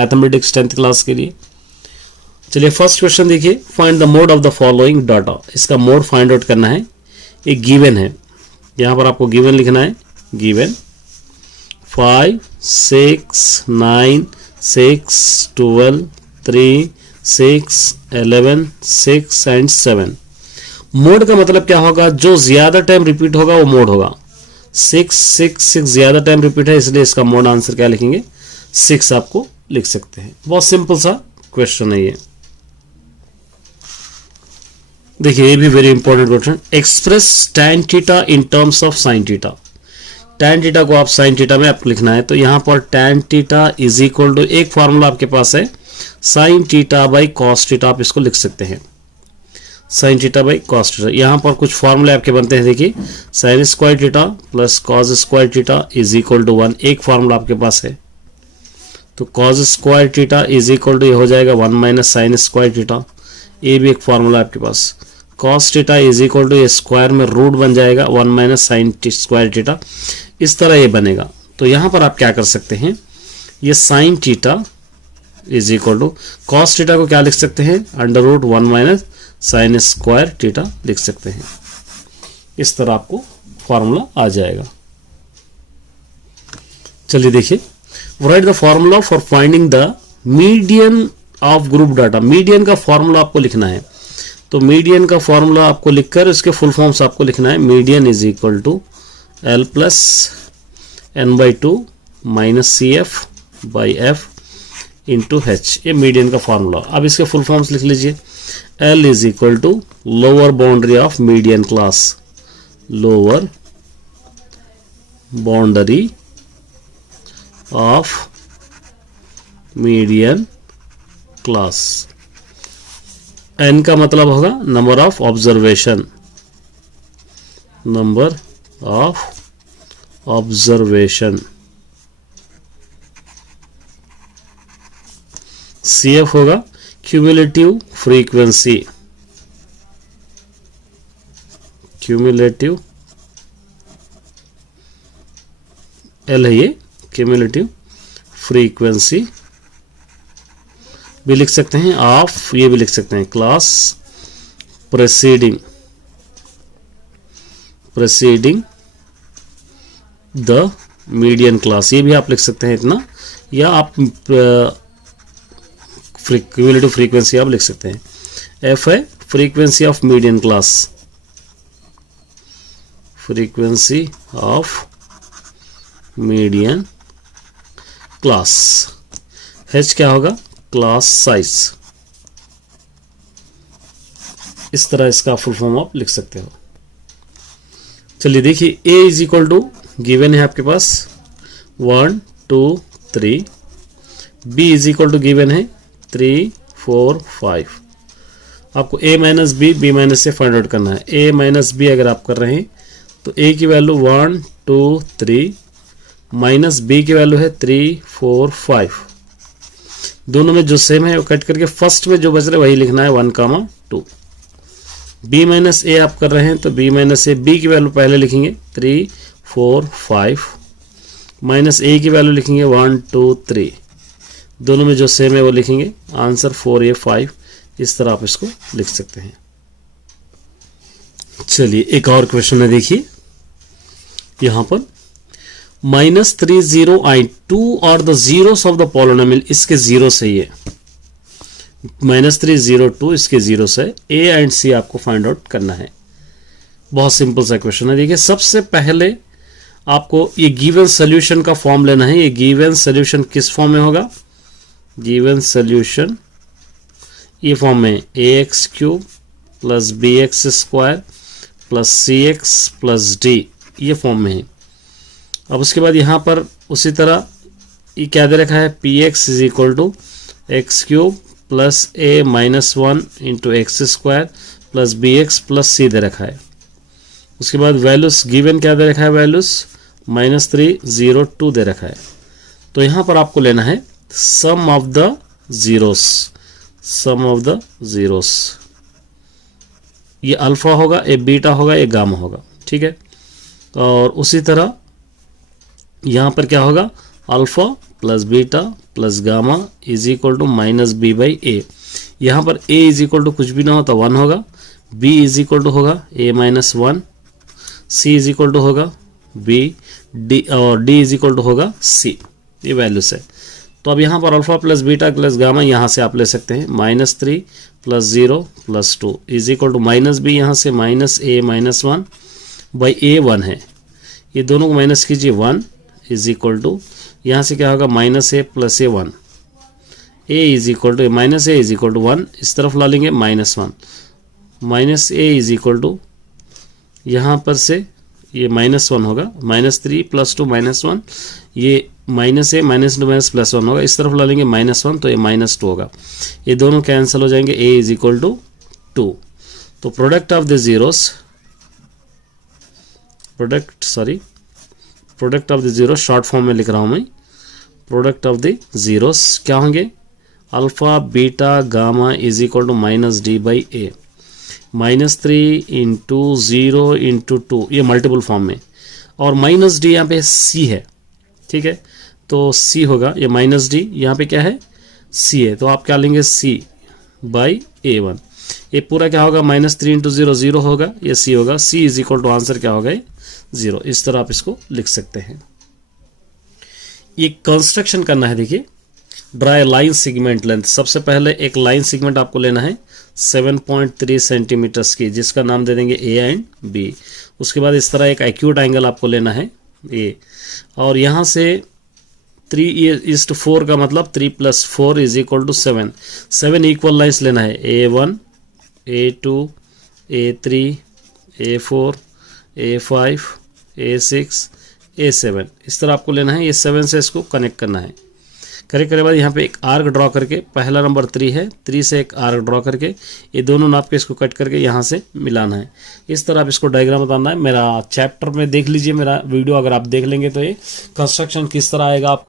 Mathematics 10th class के लिए। चलिए फर्स्ट क्वेश्चन देखिए, find the mode of the following data. इसका मोड फाइंड आउट करना है। एक गिवन है, यहाँ पर आपको गिवन लिखना है। Given 5 6 9 6 12 3 6 11 6 and 7। मोड का मतलब क्या होगा, जो ज्यादा टाइम रिपीट होगा वो मोड होगा। 6 6 6 ज्यादा टाइम रिपीट है, इसलिए इसका मोड आंसर क्या लिखेंगे, 6 आपको लिख सकते हैं। बहुत सिंपल सा क्वेश्चन है ये। देखिए ये भी very important question. Express tan theta in terms of sin theta. tan theta को आप sin थीटा में आपको लिखना है, तो यहां पर tan theta is equal to, एक फॉर्मूला आपके पास है sin theta by cos theta, आप इसको लिख सकते हैं sin theta by cos theta. यहां पर कुछ फॉर्मूले आपके बनते हैं, देखिए sin square theta plus cos square theta is equal to 1, एक फॉर्मूला आपके पास है। तो cos square theta is equal to ये हो जाएगा 1 माइनस साइन स्क्वायर थीटा, ये भी एक फॉर्मूला आपके पास। cos theta is equal to ये स्क्वायर में रूट बन जाएगा 1 माइनस साइन स्क्वायर थीटा, इस तरह ये बनेगा। तो यहाँ पर आप क्या कर सकते हैं, ये sine theta is equal to cos theta को क्या लिख सकते हैं, under root 1 minus sine square theta लिख सकते हैं। इस तरह आपको फॉर्मूला आ जाएगा। चलिए देखिए, right the formula for finding the median of group data. Median का फॉर्मूला आपको लिखना है, तो मीडियन का फॉर्मूला आपको लिखकर इसके फुल फॉर्म्स आपको लिखना है। Median is equal to L plus n/2 minus CF by F into H, ये मीडियन का फॉर्मूला। अब इसके फुल फॉर्म्स लिख लीजिए। L is equal to lower boundary of median class, lower boundary of median class. n का मतलब होगा number of observation, number of observation. CF होगा क्यूमुलेटिव फ्रीक्वेंसी, क्यूमुलेटिव L है ये क्यूमुलेटिव फ्रीक्वेंसी भी लिख सकते हैं ऑफ, ये भी लिख सकते हैं क्लास प्रेसीडिंग द मीडियन क्लास, ये भी आप लिख सकते हैं इतना, या आप क्यूमुलेटिव फ्रीक्वेंसी आप लिख सकते हैं। F है frequency of median class, frequency of median class. H क्या होगा, क्लास साइज। इस तरह इसका फुल फॉर्म आप लिख सकते हो। चलिए देखिए, A is equal to given है आपके पास 1 2 3, B is equal to given है 3 4 5। आपको A minus B, B minus से फाइंड आउट करना है। A माइनस बी अगर आप कर रहे हैं तो A की वैल्यू 1 2 3 माइनस B की वैल्यू है 3 4 5। दोनों में जो सेम है वो कट करके फर्स्ट में जो बच रहा है वही लिखना है 1 2। B माइनस ए आप कर रहे हैं तो B माइनस ए, B की वैल्यू पहले लिखेंगे 3 4 5 माइनस A की वैल्यू लिखेंगे 1 2 3। दोनों में जो सेम है वो लिखेंगे, आंसर 4A 5। इस तरह आप इसको लिख सकते हैं। चलिए एक और क्वेश्चन है, देखिए यहां पर -3 0 I 2 और the zeros of the polynomial, इसके जीरो से ही है। -3 0 2 इसके जीरो से A एंड C आपको फाइंड आउट करना है। बहुत सिंपल सा क्वेश्चन है। देखिए सबसे पहले आपको ये गिवन सोल्यूशन का फॉर्म लेना है। ये गिवन सोल्यूशन किस फॉर्म में होगा, गिवन सोल्यूशन ये फॉर्म में ax³ plus bx² plus cx plus d, ये फॉर्म में है। अब उसके बाद यहाँ पर उसी तरह ये क्या दे रखा है, px is equal to x³ plus a minus 1 into x² plus bx plus c दे रखा है। उसके बाद वैल्यूज गिवन क्या दे रखा है, वैल्यूज -3 0 2 दे रखा है। तो यहाँ पर आपको लेना है sum of the zeros, sum of the zeros. ये अल्फा होगा, ये बीटा होगा, ये गामा होगा, ठीक है। और उसी तरह यहाँ पर क्या होगा, alpha plus beta plus gamma is equal to minus b by a. यहाँ पर a इज इक्वल टू कुछ भी ना हो तो 1 होगा, b इज इक्वल टू होगा a minus 1, c is equal to होगा b, d और d इज इक्वल टू होगा c। ये वैल्यूज है। तो अब यहाँ पर alpha plus beta plus gamma यहाँ से आप ले सकते हैं -3 plus 0 plus 2 is equal to minus b, यहाँ से minus a minus 1 by a 1 है, ये दोनों को माइनस कीजिए 1 इज इक्वल टू यहाँ से क्या होगा minus a plus a 1, a is equal to minus a is equal to 1, इस तरफ ला लेंगे -1 minus a is equal to यहाँ पर से ये -1 होगा, -3 प्लस 2 -1, ये minus a minus 2 minus plus 1 होगा, इस तरफ ला लेंगे -1 तो ये -2 होगा, ये दोनों कैंसिल हो जाएंगे, a इज इक्वल टू 2। तो product of the zeros, product of the zero short form में लिख रहा हूँ मैं, प्रोडक्ट ऑफ द जीरोस क्या होंगे, alpha beta gamma is equal to minus D by A, -3 into 0 into 2, ये मल्टीपल फॉर्म में, और माइनस डी यहाँ पे c है, ठीक है, तो c होगा, ये माइनस डी यहाँ पे क्या है c है, तो आप क्या लेंगे c बाई a1, ये पूरा क्या होगा -3 इंटू 0 0 होगा, ये c होगा, c is equal to answer क्या होगा 0। इस तरह आप इसको लिख सकते हैं। ये कंस्ट्रक्शन करना है, देखिए ड्राई लाइन सेगमेंट लेंथ, सबसे पहले एक लाइन सेगमेंट आपको लेना है 7.3 सेंटीमीटर्स की, जिसका नाम दे देंगे ए एंड बी। उसके बाद इस तरह एक एक्यूट एंगल आपको लेना है ए, और यहाँ से 3:4 का मतलब 3 + 4 is equal to 7, 7 equal lines लेना है, A1 A2 A3 A4 A5 A6 A7, इस तरह आपको लेना है, ये 7 से इसको कनेक्ट करना है। कनेक्ट करने के बाद यहाँ पे एक आर्क ड्रॉ करके, पहला नंबर 3 है, 3 से एक आर्क ड्रॉ करके ये दोनों नाप के इसको कट करके यहाँ से मिलाना है। इस तरह आप इसको डायग्राम बताना है। मेरा चैप्टर में देख लीजिए, मेरा वीडियो अगर आप देख लेंगे तो ये कंस्ट्रक्शन किस तरह आएगा आप